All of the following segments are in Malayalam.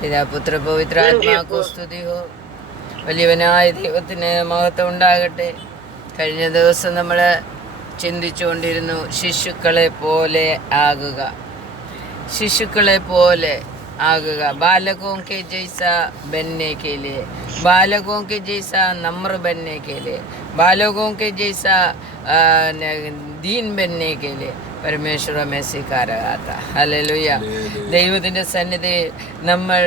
പിതാ പുത്ര പവിത്രാത്മാക്കു സ്തുതി ഹോ. വലിയവനായ ദൈവത്തിന് മഹത്വം ഉണ്ടാകട്ടെ. കഴിഞ്ഞ ദിവസം നമ്മൾ ചിന്തിച്ചുകൊണ്ടിരുന്നു ശിശുക്കളെ പോലെ ആകുക, शिशुक्ले पोले आगेगा, बालकों के जैसा बनने के लिए, बालकों के जैसा नम्र बनने के लिए, बालकों के जैसा दीन बनने के लिए परमेश्वर हमें सिखा रहा था. हालेलुया. ദൈവത്തിൻ്റെ സന്നിധി നമ്മൾ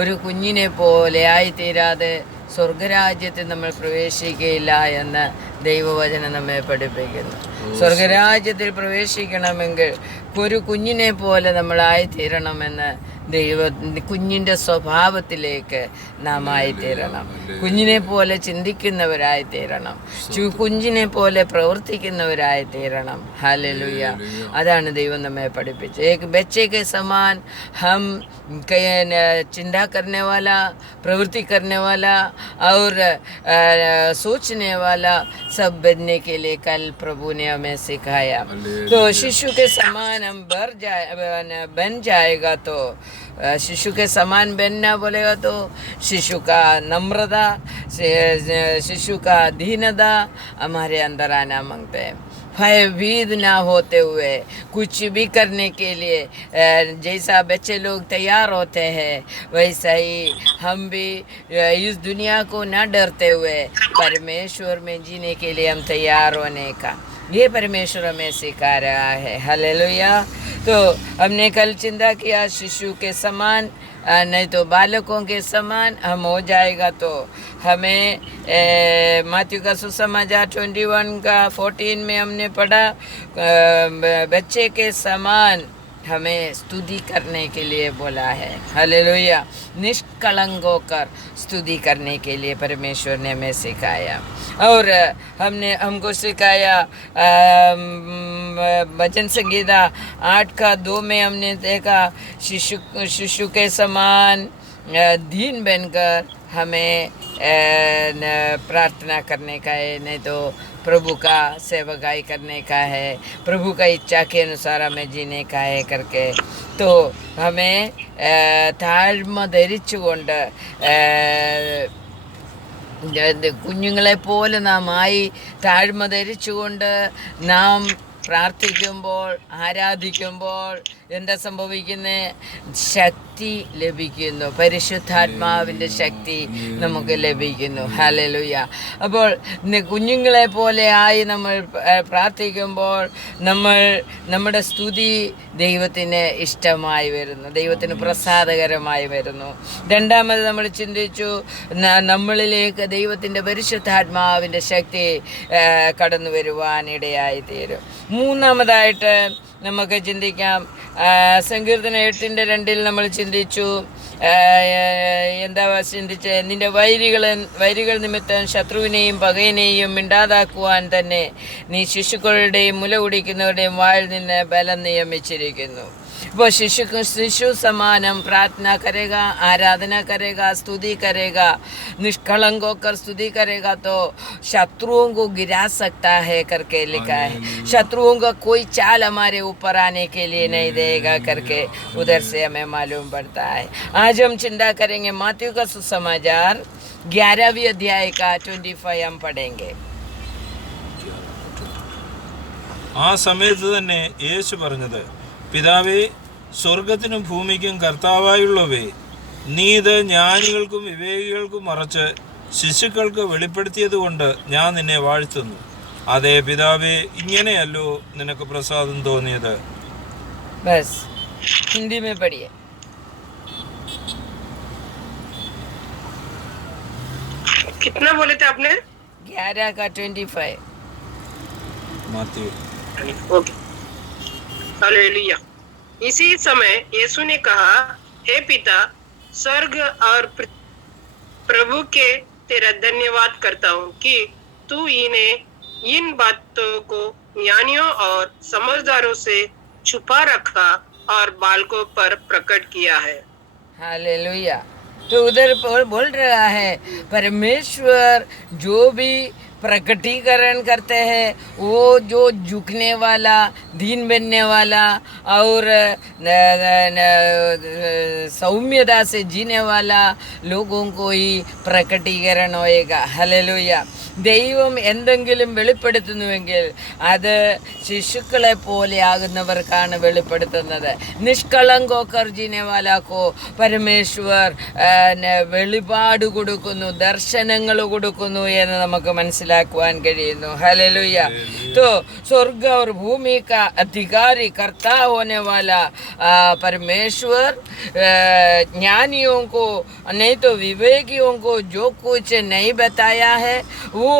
ഒരു കുഞ്ഞിനെ പോലെ ആയിത്തീരാതെ സ്വർഗരാജ്യത്തിൽ നമ്മൾ പ്രവേശിക്കുകയില്ല എന്ന് ദൈവവചനം നമ്മെ പഠിപ്പിക്കുന്നു. സ്വർഗരാജ്യത്തിൽ പ്രവേശിക്കണമെങ്കിൽ ഒരു കുഞ്ഞിനെ പോലെ നമ്മളായിത്തീരണമെന്ന് കുഞ്ഞിൻ്റെ സ്വഭാവത്തിലേക്ക് നാം ആയിത്തീരണം. കുഞ്ഞിനെ പോലെ ചിന്തിക്കുന്നവരായിത്തീരണം, കുഞ്ഞിനെ പോലെ പ്രവർത്തിക്കുന്നവരായിത്തീരണം. ഹല്ലേലൂയ. അതാണ് ദൈവം നമ്മെ പഠിപ്പിച്ചത്. एक बच्चे के समान हम चिंता करने वाला, प्रवृत्ति करने वाला और सोचने वाला सब बनने के लिए कल प्रभु ने हमें सिखाया. तो शिशु के समान हम बन जाएगा. तो शिशु के समान बनना बोलेगा तो शिशु का नम्रता, शिशु का दीनता हमारे अंदर आना मांगते हैं. भयभीत ना होते हुए कुछ भी करने के लिए जैसा बच्चे लोग तैयार होते हैं वैसा ही हम भी इस दुनिया को ना डरते हुए परमेश्वर में जीने के लिए हम तैयार होने का ये परमेश्वर हमें सिखा रहा है. हालेलुया. तो हमने कल चिंता किया शिशु के समान, नहीं तो बालकों के समान हम हो जाएगा. तो हमें मात्यु का सुसमाचार 21 का 14 में हमने पढ़ा बच्चे के समान हमें स्तुति करने के लिए बोला है. हालेलुया. निष्कलंक होकर स्तुति करने के लिए परमेश्वर ने हमें सिखाया. और हमको सिखाया भजन संगीता 8:2 में हमने देखा शिशु के समान दीन बनकर हमें प्रार्थना करने का है, नहीं तो प्रभु का सेवकाई करने का है, प्रभु का इच्छा के अनुसार हमें जीने का है करके. तो हमें താഴ്മ ധരിച്ചുകൊണ്ട് കുഞ്ഞുങ്ങളെ പോലെ നാം ആയി താഴ്മ ധരിച്ചുകൊണ്ട് നാം പ്രാർത്ഥിക്കുമ്പോൾ ആരാധിക്കുമ്പോൾ എന്താ സംഭവിക്കുന്നത്? ശക്തി ലഭിക്കുന്നു, പരിശുദ്ധാത്മാവിൻ്റെ ശക്തി നമുക്ക് ലഭിക്കുന്നു. ഹല്ലേലൂയ. അപ്പോൾ കുഞ്ഞുങ്ങളെ പോലെ ആയി നമ്മൾ പ്രാർത്ഥിക്കുമ്പോൾ നമ്മുടെ സ്തുതി ദൈവത്തിന് ഇഷ്ടമായി വരുന്നു, ദൈവത്തിന് പ്രസാദകരമായി വരുന്നു. രണ്ടാമത് നമ്മൾ ചിന്തിച്ചു നമ്മളിലേക്ക് ദൈവത്തിൻ്റെ പരിശുദ്ധാത്മാവിൻ്റെ ശക്തി കടന്നു വരുവാനിടയായി തീരും. മൂന്നാമതായിട്ട് നമുക്ക് ചിന്തിക്കാം സങ്കീർത്തനം 8:2 നമ്മൾ ചിന്തിച്ചു. എന്താ ചിന്തിച്ച് നിന്റെ വൈരികൾ നിമിത്തം ശത്രുവിനെയും പകയനെയും മിണ്ടാതാക്കുവാൻ തന്നെ നീ ശിശുക്കളുടെയും മുല കുടിക്കുന്നവരുടെയും വായിൽ നിന്ന് ബലം നിയമിച്ചിരിക്കുന്നു. वो शिशु समानम प्रार्थना करेगा, आराधना करेगा, स्तुति करेगा, निष्कलंक होकर स्तुति करेगा तो शत्रुओं को गिरा सकता है करके लिखा है. शत्रुओं का कोई चाल हमारे ऊपर आने के लिए नहीं देगा करके उधर से हमें मालूम पड़ता है. आज हम चिंता करेंगे मात्यु का सुसमाचार 11वीं अध्याय का 25 हम पढ़ेंगे. ആ സമയത്ത് തന്നെ യേശു പറഞ്ഞത്, പിതാവേ, സ്വർഗത്തിനും ഭൂമിക്കും കർത്താവായുള്ളവേ, നീ ഇത് ജ്ഞാനികൾക്കും വിവേകികൾക്കും മറച്ച് ശിശുക്കൾക്ക് വെളിപ്പെടുത്തിയത് കൊണ്ട് ഞാൻ നിന്നെ വാഴ്ത്തുന്നു. അതേ പിതാവേ, ഇങ്ങനെയല്ലോ നിനക്ക് പ്രസാദം തോന്നിയത്. ബസ് ഹിന്ദി में पढ़िए. कितना बोले थे आपने? 11 का 25. മാത്യു. ओके. हालेलुया. इसी समय यीशु ने कहा, हे पिता, स्वर्ग और प्रभु के तेरा धन्यवाद करता हूँ कि तू इन बातों को ज्ञानियों और समझदारों से छुपा रखा और बालकों पर प्रकट किया है. हालेलुया. तो उधर बोल रहा है परमेश्वर जो भी प्रकटीकरण करते हैं, वो जो झुकने वाला, दीन बनने वाला और सौम्यता से जीने वाला लोगों को ही പ്രകടീകരണം होएगा. ഹല്ലേലൂയ. ദൈവം എന്തെങ്കിലും വെളിപ്പെടുത്തുന്നുവെങ്കിൽ അത് ശിശുക്കളെ പോലെയാകുന്നവർക്കാണ് വെളിപ്പെടുത്തുന്നത്. നിഷ്കളങ്കോ കർജിനെ വാലാക്കോ പരമേശ്വർ വെളിപാട് കൊടുക്കുന്നു, ദർശനങ്ങൾ കൊടുക്കുന്നു എന്ന് നമുക്ക് മനസ്സിലാക്കുവാൻ കഴിയുന്നു. ഹല്ലേലൂയ. तो स्वर्ग और भूमि का अधिकारी कर्ता होने वाला परमेश्वर ज्ञानियों को नहीं तो विवेकियों को जो कुछ नहीं बताया है वो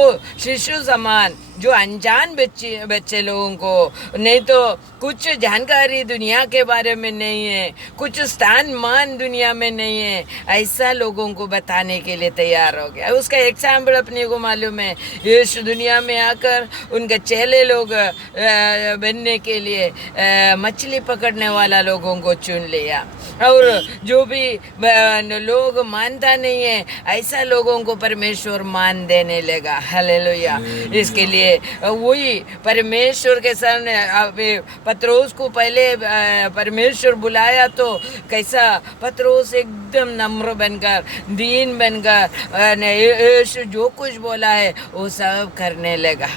शिशु समान जो अनजान बच्चे लोगों को, नहीं तो कुछ जानकारी दुनिया के बारे में नहीं है, कुछ स्थान मान दुनिया में नहीं है, ऐसा लोगों को बताने के लिए तैयार हो गया. उसका एग्जाम्पल अपने को मालूम है. यीशु दुनिया में आकर उनके चेले लोग बनने के लिए मछली पकड़ने वाला लोगों को चुन लिया, और जो भी लोग मानता नहीं है ऐसा लोगों को परमेश्वर मान देने लगा. हालेलुया. इसके लिए वही परमेश्वर के सामने पत्रोस को पहले परमेश्वर बुलाया तो कैसा पत्रोस एकदम नम्र बनकर, दीन बनकर यीशु जो कुछ बोला है वो सब करने लगा.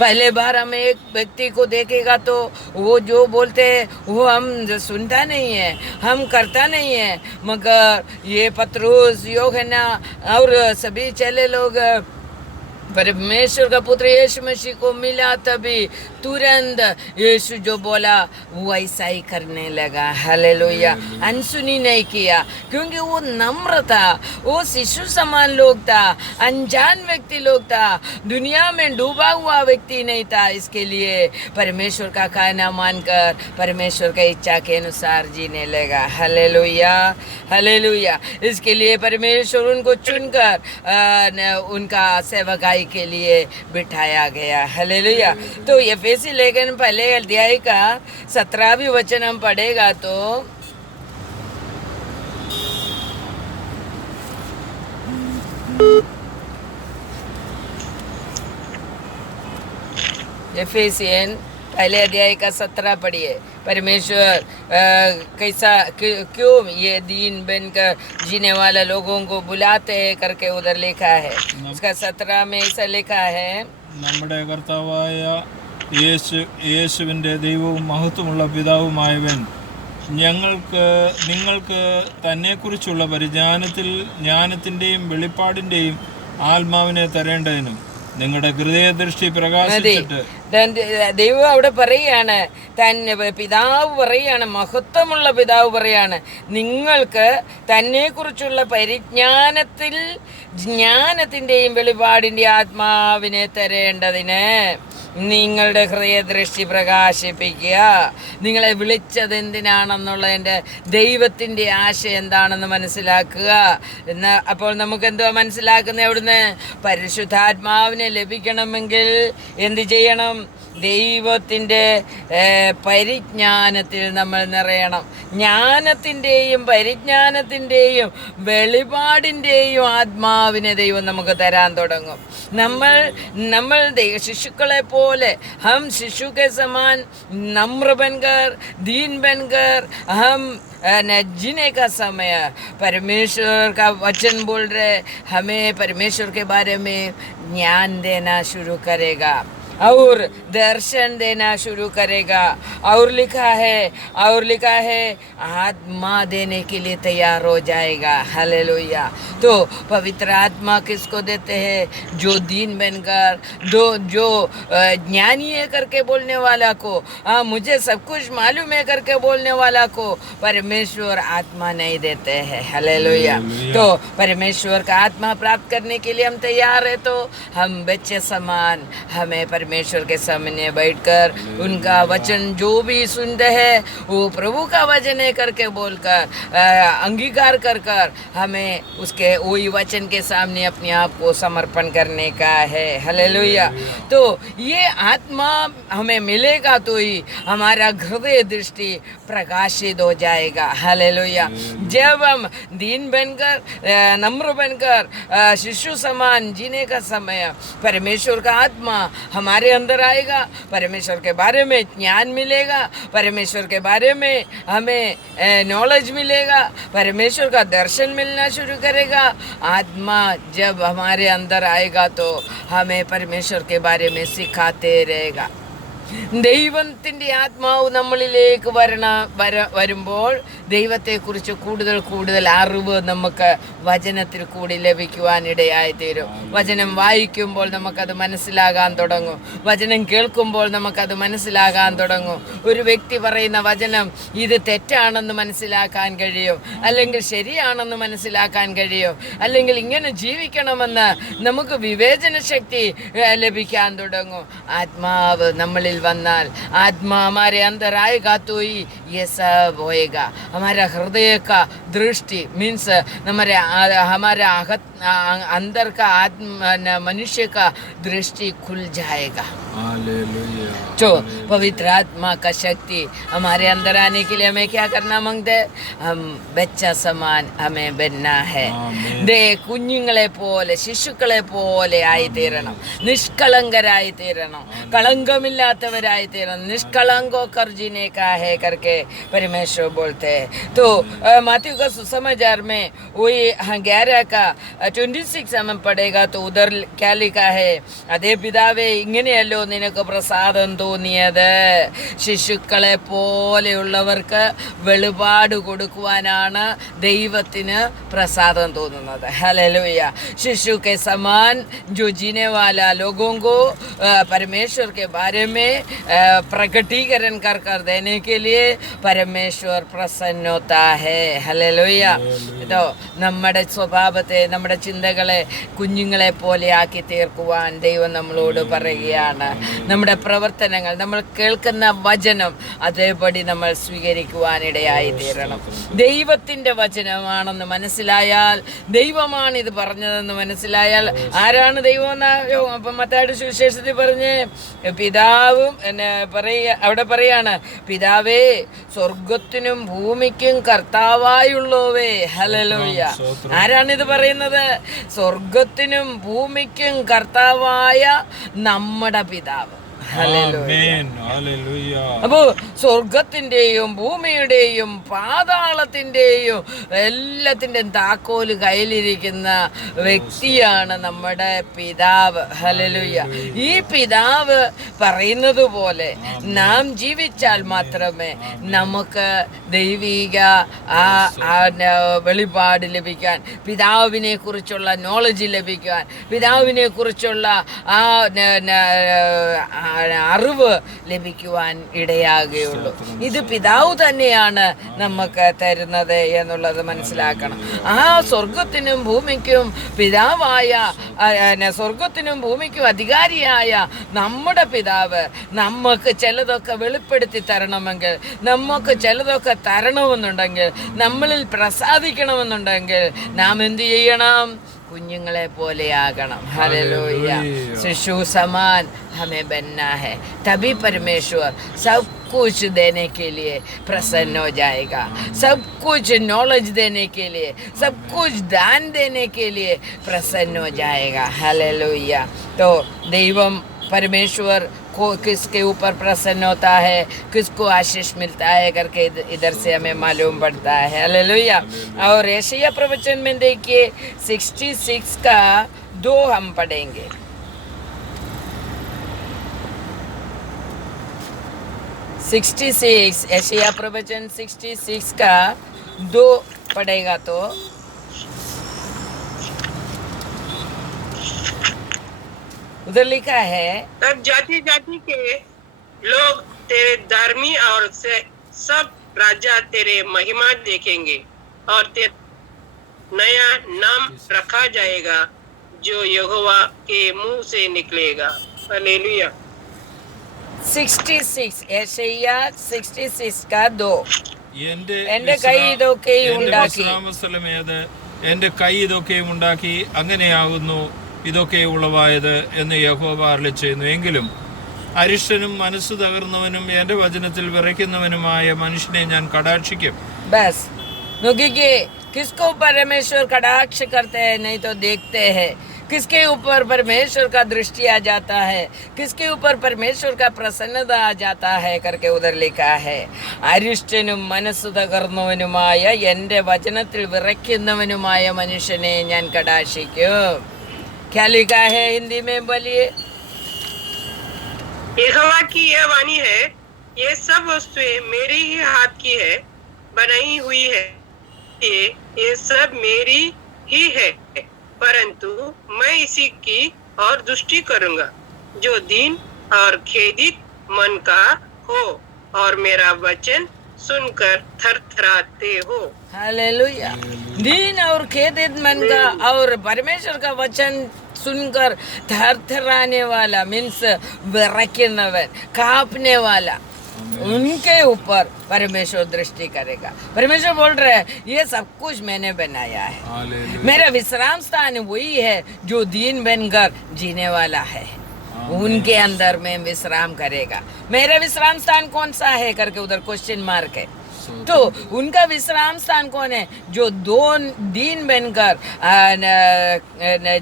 पहले बार हम एक व्यक्ति को देखेगा तो वो जो बोलते हैं वो हम सुनता नहीं है, हम करता नहीं है, मगर ये पत्रोस, यूहन्ना और सभी चेले लोग परमेश्वर का पुत्र यीशु मसीह को मिला तभी तुरंत यीशु जो बोला वो ऐसा ही करने लगा. हालेलुया. अनसुनी नहीं किया क्योंकि वो नम्र था, वो शिशु समान लोग था, अनजान व्यक्ति लोग था, दुनिया में डूबा हुआ व्यक्ति नहीं था. इसके लिए परमेश्वर का कहना मानकर परमेश्वर का इच्छा के अनुसार जीने लगा. हालेलुया. हालेलुया. इसके लिए परमेश्वर उनको चुनकर उनका सेवकाई के लिए बिठाया गया. हालेलुया. तो एफेसी लेखन पहले अध्याय का 17वां वचन हम पढ़ेगा तो एफेसियन पहले अध्याय का 17 पढ़िए. परमेश्वर कैसा क्यों ये दीन बनकर जीने वाला लोगों को बुलाते हैं करके उधर लिखा है. उसका 17 में ऐसा लिखा है, നമ്മുടെ കർത്താവായ യേശുവിൻ്റെ ദൈവവും മഹത്വമുള്ള പിതാവുമായവൻ നിങ്ങൾക്ക് തന്നെക്കുറിച്ചുള്ള പരിജ്ഞാനത്തിൽ ജ്ഞാനത്തിൻ്റെയും വെളിപ്പാടിൻ്റെയും ആത്മാവിനെ തരേണ്ടതിനും നിങ്ങളുടെ ഹൃദയദൃഷ്ടി പ്രകാശിച്ചിട്ട് ദൈവം അവിടെ പറയാണ്, തന്നെ പിതാവ് പറയാണ്, മഹത്വമുള്ള പിതാവ് പറയാണ്, നിങ്ങൾക്ക് തന്നെക്കുറിച്ചുള്ള പരിജ്ഞാനത്തിൽ ജ്ഞാനത്തിൻ്റെയും വെളിപാടിൻ്റെ ആത്മാവിനെ തരേണ്ടതിന് നിങ്ങളുടെ ഹൃദയദൃഷ്ടി പ്രകാശിപ്പിക്കുക. നിങ്ങളെ വിളിച്ചത് എന്തിനാണെന്നുള്ളതിൻ്റെ ദൈവത്തിൻ്റെ ആശയം എന്താണെന്ന് മനസ്സിലാക്കുക. അപ്പോൾ നമുക്ക് എന്തുവാ മനസ്സിലാക്കുന്നത്? അവിടുന്ന് പരിശുദ്ധാത്മാവിനെ ലഭിക്കണമെങ്കിൽ എന്ത് ചെയ്യണം? ദൈവത്തിൻ്റെ പരിജ്ഞാനത്തിൽ നമ്മൾ നിറയണം. ജ്ഞാനത്തിൻ്റെയും പരിജ്ഞാനത്തിൻ്റെയും വെളിപാടിൻ്റെയും ആത്മാവിനെ ദൈവം നമുക്ക് തരാൻ തുടങ്ങും. നമ്മൾ शिशुक्കളെ പോലെ हम शिशु के समान नम्र बनकर, दीन बनकर हम जीने का समय परमेश्वर का वचन बोल रहे, हमें परमेश्वर के बारे में ज्ञान देना शुरू करेगा और दर्शन देना शुरू करेगा. और लिखा है आत्मा देने के लिए तैयार हो जाएगा. हालेलुया. तो पवित्र आत्मा किसको देते हैं? जो दीन बनकर, जो ज्ञानी है करके बोलने वाला को, मुझे सब कुछ मालूम है करके बोलने वाला को परमेश्वर आत्मा नहीं देते हैं. हालेलुया. तो परमेश्वर का आत्मा प्राप्त करने के लिए हम तैयार है तो हम बच्चे समान हमें परमेश्वर के सामने बैठकर उनका वचन जो भी सुनते हैं वो प्रभु का वचन है करके बोलकर अंगीकार कर कर हमें उसके वही वचन के सामने अपने आप को समर्पण करने का है। हालेलुया। तो ये आत्मा हमें मिलेगा तो ही हमारा हृदय दृष्टि प्रकाशित हो जाएगा। हालेलुया। जब हम दीन बनकर नम्र बनकर शिशु समान जीने का समय परमेश्वर का आत्मा हमारे अंदर आएगा, परमेश्वर के बारे में ज्ञान मिलेगा, परमेश्वर के बारे में हमें नॉलेज मिलेगा, परमेश्वर का दर्शन मिलना शुरू करेगा। आत्मा जब हमारे अंदर आएगा तो हमें परमेश्वर के बारे में सिखाते रहेगा। ദൈവത്തിൻ്റെ ആത്മാവ് നമ്മളിലേക്ക് വരുമ്പോൾ ദൈവത്തെക്കുറിച്ച് കൂടുതൽ കൂടുതൽ അറിവ് നമുക്ക് വചനത്തിൽ കൂടി ലഭിക്കുവാനിടയായിത്തീരും. വചനം വായിക്കുമ്പോൾ നമുക്കത് മനസ്സിലാകാൻ തുടങ്ങും, വചനം കേൾക്കുമ്പോൾ നമുക്കത് മനസ്സിലാകാൻ തുടങ്ങും. ഒരു വ്യക്തി പറയുന്ന വചനം ഇത് തെറ്റാണെന്ന് മനസ്സിലാക്കാൻ കഴിയും, അല്ലെങ്കിൽ ശരിയാണെന്ന് മനസ്സിലാക്കാൻ കഴിയും, അല്ലെങ്കിൽ ഇങ്ങനെ ജീവിക്കണമെന്ന് നമുക്ക് വിവേചന ശക്തി ലഭിക്കാൻ തുടങ്ങും. ആത്മാവ് നമ്മളിൽ वन्नाल आत्मा हमारे अंदर आएगा तो ही ये सब होएगा। हमारा हृदय का दृष्टि मीन्स हमारे अंदर का आत्मा मनुष्य का दृष्टि खुल जाएगा। जो पवित्र आत्मा का शक्ति हमारे अंदर आने के लिए हमें क्या करना मांगते हैं? हम बच्चा समान हमें बनना है। दे കുഞ്ഞുങ്ങളെ പോലെ ശിശുക്കളെ പോലെ ആയിത്തീരണം, നിഷ്കളങ്കരായിത്തീരണം, കളങ്കമില്ലാത്തവരായിത്തീരണം. निष्कलंको कर जीने का है करके परमेश्वर बोलते हैं। तो माथ्यू का सुसमाचार में वही 11 का 26 हमें पढ़ेगा तो उधर क्या लिखा है? അതേ പിതാവേ ഇങ്ങനെയല്ലോ നിനക്ക് പ്രസാദം തോന്നിയത്, ശിശുക്കളെ പോലെയുള്ളവർക്ക് വെളിപാട് കൊടുക്കുവാനാണ് ദൈവത്തിന് പ്രസാദം തോന്നുന്നത്। हालेलुया। शिशु के समान जो जीने वाला लोगों को परमेश्वर के बारे में प्रकटीकरण कर कर देने के लिए परमेश्वर प्रसन्न होता है। हालेलुया। तो നമ്മുടെ സ്വഭാവത്തെ നമ്മുടെ ചിന്തകളെ കുഞ്ഞുങ്ങളെ പോലെ ആക്കി തീർക്കുവാൻ ദൈവം നമ്മളോട് പറയുകയാണ്. നമ്മുടെ പ്രവർത്തനങ്ങൾ നമ്മൾ കേൾക്കുന്ന വചനം അതേപടി നമ്മൾ സ്വീകരിക്കുവാനിടയായി തീരണം. ദൈവത്തിൻ്റെ വചനമാണെന്ന് മനസ്സിലായാൽ, ദൈവമാണ് ഇത് പറഞ്ഞതെന്ന് മനസ്സിലായാൽ, ആരാണ് ദൈവം എന്നാ മത്തായിയുടെ സുവിശേഷത്തിൽ പറഞ്ഞ് പിതാവും അവിടെ പറയാണ്, പിതാവേ സ്വർഗത്തിനും ഭൂമിക്കും കർത്താവായുള്ളവേ. ഹല്ലേലൂയ. ആരാണിത് പറയുന്നത്? സ്വർഗത്തിനും ഭൂമിക്കും കർത്താവായ നമ്മുടെ പിതാവ്. അപ്പോ സ്വർഗത്തിന്റെയും ഭൂമിയുടെയും പാതാളത്തിന്റെയും എല്ലാത്തിന്റെയും താക്കോല് കയ്യിലിരിക്കുന്ന വ്യക്തിയാണ് നമ്മുടെ പിതാവ്. ഹല്ലേലൂയ. ഈ പിതാവ് പറയുന്നത് പോലെ നാം ജീവിച്ചാൽ മാത്രമേ നമുക്ക് ദൈവിക വെളിപാട് ലഭിക്കാൻ, പിതാവിനെ കുറിച്ചുള്ള നോളജ് ലഭിക്കാൻ, പിതാവിനെ കുറിച്ചുള്ള അറിവ് ലഭിക്കുവാൻ ഇടയാകുകയുള്ളൂ. ഇത് പിതാവ് തന്നെയാണ് നമുക്ക് തരുന്നത് എന്നുള്ളത് മനസ്സിലാക്കണം. ആ സ്വർഗത്തിനും ഭൂമിക്കും പിതാവായ, സ്വർഗത്തിനും ഭൂമിക്കും അധികാരിയായ നമ്മുടെ പിതാവ് നമുക്ക് ചിലതൊക്കെ വെളിപ്പെടുത്തി തരണമെങ്കിൽ, നമുക്ക് ചിലതൊക്കെ തരണമെന്നുണ്ടെങ്കിൽ, നമ്മളിൽ പ്രസാദിക്കണമെന്നുണ്ടെങ്കിൽ നാം എന്ത് ചെയ്യണം? കുഞ്ഞുങ്ങളെ പോലെയാകണം. हालेलुया। शिशु समान हमें बनना है, तभी परमेश्वर सब कुछ देने के लिए प्रसन्न हो जाएगा, सब कुछ नॉलेज देने के लिए, सब कुछ दान देने के लिए प्रसन्न हो जाएगा। हालेलुया। तो देवम परमेश्वर को किसके ऊपर प्रसन्न होता है, किसको आशीष मिलता है करके इधर से हमें मालूम पड़ता है। हालेलुया। और यशायाह प्रवचन में देखिए 66 का 2 हम पढ़ेंगे। 66 यशायाह प्रवचन 66 का 2 पढ़ेगा तो उधर लिखा है, तब जाति जाति के लोग तेरे धर्मी और सब राजा तेरे महिमा देखेंगे और तेरा नया नाम रखा जाएगा जो यहोवा के मुंह से निकलेगा। हालेलुया। 66 യെശയ്യ 66 का 2 എന്റെ കൈ ഇതൊക്കെയും എന്റെ ഉണ്ടാക്കി. വിശ്രാമസ്ഥലം ഏത്? എന്റെ കൈ ഇതൊക്കെയും ഉണ്ടാക്കി, അങ്ങനെയാകുന്നു ഇതൊക്കെ ഉളവായത് എന്ന് യഹോവ അരുളിച്ചെയ്യുന്നു. എങ്കിലും അരിഷ്ടനും മനസ്സ് തകർന്നവനും എന്റെ വചനത്തിൽ വിറയ്ക്കുന്നവനുമായ മനുഷ്യനെ ഞാൻ കടാക്ഷിക്കും. बस നോക്കിക്കേ, किसको परमेश्वर कटाक्ष करते हैं? नहीं तो देखते हैं किसके ऊपर परमेश्वर का दृष्टि आ जाता है, किसके ऊपर परमेश्वर का प्रसन्नता आ जाता है करके उधर लिखा है. അരിഷ്ടനും മനസ്സ് തകർന്നവനുമായ എൻ്റെ വചനത്തിൽ വിറയ്ക്കുന്നവനുമായ മനുഷ്യനെ ഞാൻ കടാക്ഷിക്കും. क्या लिखा है हिंदी में बोलिए? यहोवा की यह वाणी है, ये सब वस्तुएं मेरी ही हाथ की है, बनाई हुई है. ये सब मेरी ही है, परंतु मैं इसी की और दृष्टि करूंगा जो दीन और खेदित मन का हो और मेरा वचन सुनकर थरथराते हो. हालेलुया. दीन और खेदित मन का और परमेश्वर का वचन सुनकर थरथराने वाला मीन्स विरक्नवन, कांपने वाला, उनके ऊपर परमेश्वर दृष्टि करेगा. परमेश्वर बोल रहे हैं ये सब कुछ मैंने बनाया है. मेरा विश्राम स्थान वही है जो दीन बनकर जीने वाला है. उनके अंदर में विश्राम करेगा. मेरा विश्राम स्थान कौन सा है करके उधर क्वेश्चन मार्क है. तो उनका विश्राम स्थान कौन है? जो दो दीन बनकर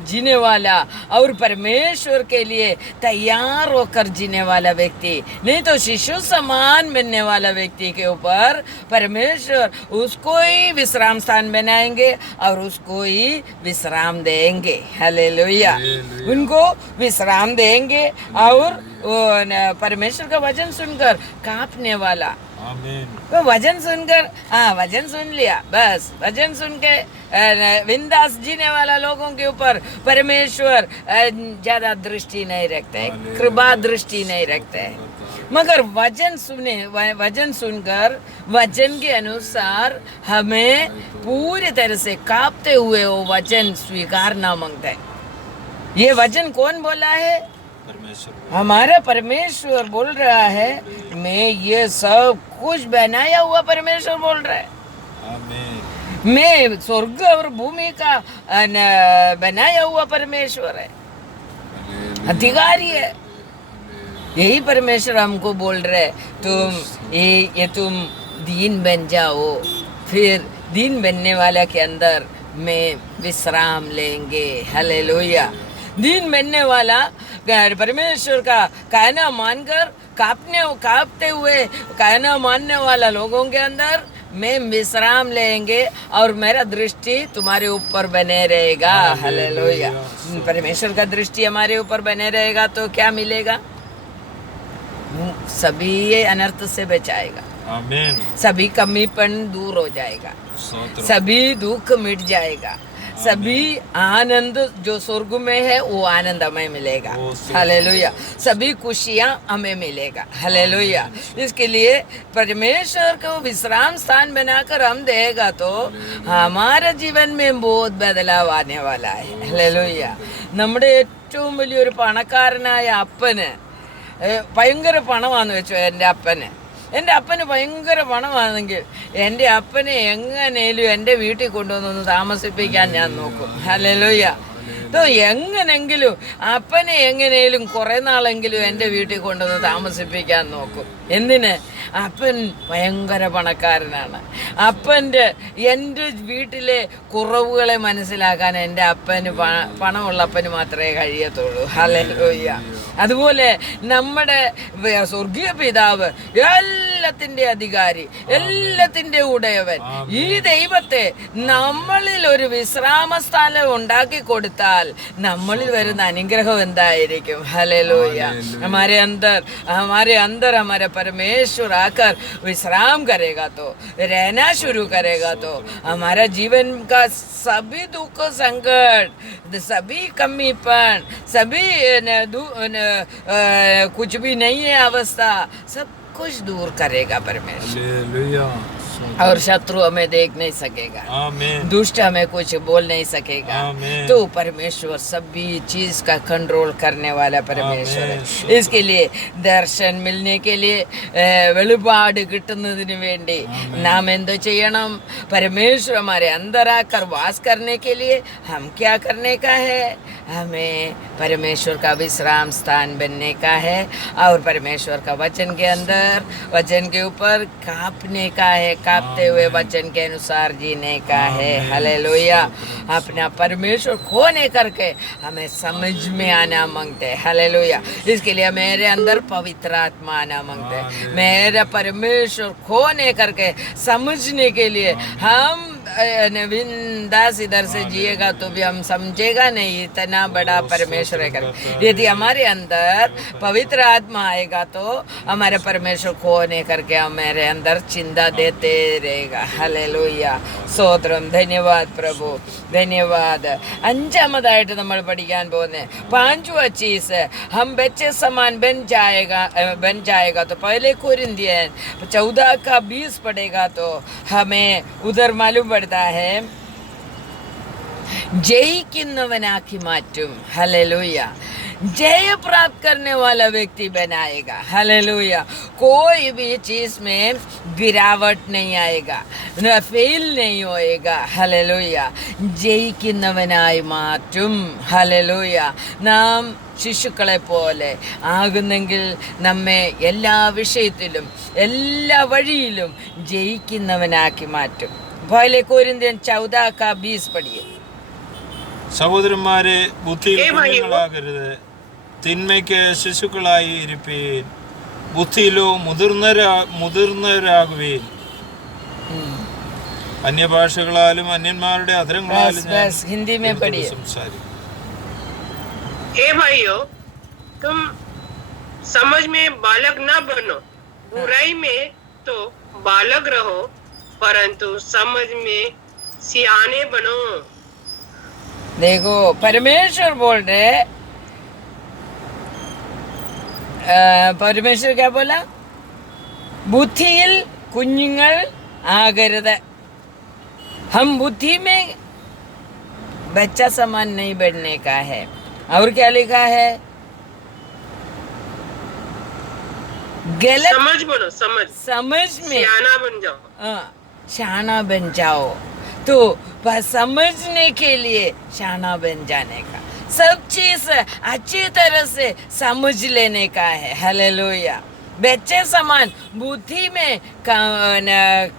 जीने वाला और परमेश्वर के लिए तैयार होकर जीने वाला व्यक्ति. नहीं तो शिशु समान बनने वाला व्यक्ति के ऊपर परमेश्वर उसको ही विश्राम स्थान बनाएंगे और उसको ही विश्राम देंगे. हालेलुया. उनको विश्राम देंगे और परमेश्वर का वचन सुनकर कांपने वाला. तो वचन सुनकर वचन सुन लिया, बस वचन सुन के विंदास जीने वाला लोगों के ऊपर परमेश्वर ज्यादा दृष्टि नहीं रखते हैं, कृपा दृष्टि नहीं रखते हैं. मगर वचन सुने, वचन सुनकर वचन के अनुसार हमें पूरी तरह से कांपते हुए वो वचन स्वीकारना मांगते हैं. ये वचन कौन बोला है? हमारा परमेश्वर बोल रहा है. मैं ये सब कुछ बनाया हुआ परमेश्वर बोल रहा है. मैं स्वर्ग और भूमि का बनाया हुआ परमेश्वर है, अधिकारी है. यही परमेश्वर हमको बोल रहे तुम ये तुम दीन बन जाओ, फिर दीन बनने वाला के अंदर में विश्राम लेंगे. हालेलुया. दीन बनने वाला परमेश्वर का कहना मानकर कांपते हुए कहना मानने वाला लोगों के अंदर में विश्राम लेंगे और मेरा दृष्टि तुम्हारे ऊपर बने रहेगा. हालेलुया. परमेश्वर का दृष्टि हमारे ऊपर बने रहेगा तो क्या मिलेगा? सभी अनर्थ से बचाएगा. आमीन. सभी कमीपन दूर हो जाएगा, सभी दुख मिट जाएगा, सभी आनंद जो स्वर्ग में है वो आनंद हमें मिलेगा. हालेलुया. सभी खुशियाँ हमें मिलेगा. हालेलुया. इसके लिए परमेश्वर को विश्राम स्थान बनाकर हम देगा तो हमारे जीवन में बहुत बदलाव आने वाला है. हालेलुया. നമ്മുടെ ഏറ്റവും വലിയൊരു പണക്കാരനായ അപ്പന് ഭയങ്കര പണമാണെന്ന് വെച്ചോ. എൻ്റെ അപ്പന് ഭയങ്കര പണമാണെങ്കിൽ എൻ്റെ അപ്പനെ എങ്ങനെയും എൻ്റെ വീട്ടിൽ കൊണ്ടുവന്നൊന്ന് താമസിപ്പിക്കാൻ ഞാൻ നോക്കും. ഹല്ലേലൂയ. എങ്ങനെങ്കിലും അപ്പനെ എങ്ങനെയും കുറേ നാളെങ്കിലും എൻ്റെ വീട്ടിൽ കൊണ്ടുവന്ന് താമസിപ്പിക്കാൻ നോക്കും. എന്തിന്? അപ്പൻ ഭയങ്കര പണക്കാരനാണ്. എൻ്റെ വീട്ടിലെ കുറവുകളെ മനസ്സിലാക്കാൻ എൻ്റെ അപ്പന് പണമുള്ള അപ്പന് മാത്രമേ കഴിയത്തുള്ളൂ. ഹല്ലേലൂയ. അതുപോലെ നമ്മുടെ സ്വർഗീയ പിതാവ് എല്ലാത്തിൻ്റെ അധികാരി, എല്ലാത്തിൻ്റെ ഉടയവൻ, ഈ ദൈവത്തെ നമ്മളിൽ ഒരു വിശ്രാമ സ്ഥലം ഉണ്ടാക്കി കൊടുത്താൽ നമ്മളിൽ വരുന്ന അനുഗ്രഹം എന്തായിരിക്കും? हालेलुया. हमारे अंदर हमारे परमेश्वर आकर विश्राम करेगा तो रहना शुरू करेगा तो हमारा जीवन का सभी दुख संकट, सभी कमीपन, सभी कुछ भी नहीं है अवस्था, सब कुछ दूर करेगा परमेश्वर. और शत्रु हमें देख नहीं सकेगा, आमीन, दुष्ट हमें कुछ बोल नहीं सकेगा। आमीन। तो परमेश्वर सभी चीज का कंट्रोल करने वाला परमेश्वर है। इसके लिए ദർശൻ मिलने के लिए വെളിപാട് കിട്ടുന്നതിന് വേണ്ടി നാം എന്ത് ചെയ്യണം? परमेश्वर हमारे अंदर आकर वास करने के लिए हम क्या करने का है? हमें परमेश्वर का विश्राम स्थान बनने का है और परमेश्वर का वचन के अंदर, वचन के ऊपर कांपने का है, कांपते हुए वचन के अनुसार जीने का है। हालेलुया। अपना परमेश्वर खोने करके हमें समझ में आना मांगते हैं। हालेलुया। इसके लिए मेरे अंदर पवित्र आत्मा आना मांगते हैं, मेरा परमेश्वर खोने करके समझने के लिए हम बिंदास इधर से जिएगा तो भी हम समझेगा नहीं इतना बड़ा परमेश्वर है कर। यदि हमारे अंदर पवित्र आत्मा आएगा तो हमारे परमेश्वर को होने करके हमारे अंदर चिंता देते रहेगा। हालेलुया। സ്തോത്രം. ധന്യവാദ് പ്രഭു, ധന്യവാദ്. അഞ്ചാമതായിട്ട് നമ്മൾ പഠിക്കാൻ പോകുന്നത് पांचवा चीज हम बच्चे समान बन जाएगा तो पहले कोरिंथियन 14 का 20 पढ़ेगा तो हमें उधर मालूम पड़ता है ജയിക്കുന്നവനാക്കി മാറ്റും. ഹല്ലേലൂയ. जय प्राप्त करने वाला व्यक्ति बनाएगा. हालेलुया. कोई भी चीज में गिरावट नहीं आएगा, फेल नहीं होएगा. हालेलुया. ജയിക്കുന്നവനായി മാറ്റും. ഹല്ലേലൂയ. നാം ശിശുക്കളെ പോലെ ആകുന്നെങ്കിൽ നമ്മെ എല്ലാ വിഷയത്തിലും എല്ലാ വഴിയിലും ജയിക്കുന്നവനാക്കി മാറ്റും. पहले कोरिन्थियन 14 का 20 पढ़िए. സഹോദരന്മാരെ, ബുദ്ധിയിൽ കുഞ്ഞുങ്ങളാകരുത്, തിന്മയ്ക്ക് ശിശുക്കളായി ഇരിപ്പീൻ, ബുദ്ധിയിലോ മുതിർന്നവരാകുവീൻ. അന്യഭാഷകളാലും അന്യന്മാരുടെ അധരങ്ങളാലും हिंदी में पढ़िए. സംസാരിക്കും. हे भाइयों, तुम समझ में बालक न बनो, बुराई में तो बालक रहो, परंतु समझ में सियाने बनो. देखो परमेश्वर बोल रहे, परमेश्वर क्या बोला? बुद्धिയിൽ കുഞ്ഞുങ്ങൾ ആകരുത്. हम बुद्धि में बच्चा समान नहीं बनने का है. और क्या लिखा है? गलत समझ बनो, समझ में सियाना बन जाओ. शाना बन जाओ. तो बस समझने के लिए शाना बन जाने का, सब चीज अच्छी तरह से समझ लेने का है. हालेलुया. बच्चे समान बुद्धि में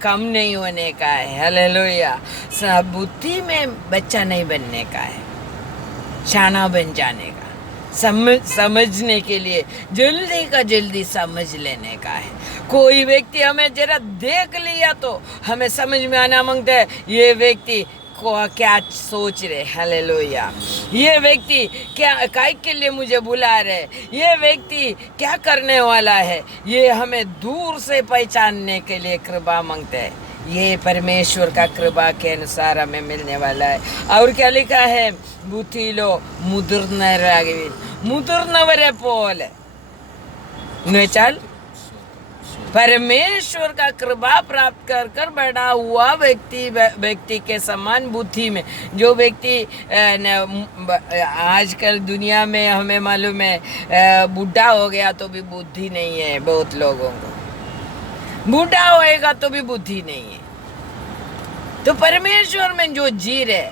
कम नहीं होने का है. हालेलुया. बुद्धि में बच्चा नहीं बनने का है, शाना बन जाने का, समझने के लिए जल्दी का जल्दी समझ लेने का है. कोई व्यक्ति हमें जरा देख लिया तो हमें समझ में आना मांगता है ये व्यक्ति को क्या सोच रहे. हालेलुया. ये व्यक्ति क्या काय के लिए मुझे बुला रहे, ये व्यक्ति क्या करने वाला है, ये हमें दूर से पहचानने के लिए कृपा मांगते हैं. ये परमेश्वर का कृपा के अनुसार हमें मिलने वाला है. और क्या लिखा है? ബുദ്ധിയിലോ മുതിർന്നവരാകുവിൻ. മുതിർന്നവരെ പോലെ എന്ന് വെച്ചാൽ परमेश्वर का कृपा प्राप्त कर कर बड़ा हुआ व्यक्ति के समान बुद्धि में. जो व्यक्ति आजकल दुनिया में हमें मालूम है बूढ़ा हो गया तो भी बुद्धि नहीं है. बहुत लोगों को बूढ़ा होएगा तो भी बुद्धि नहीं है. तो परमेश्वर में जो जी रहे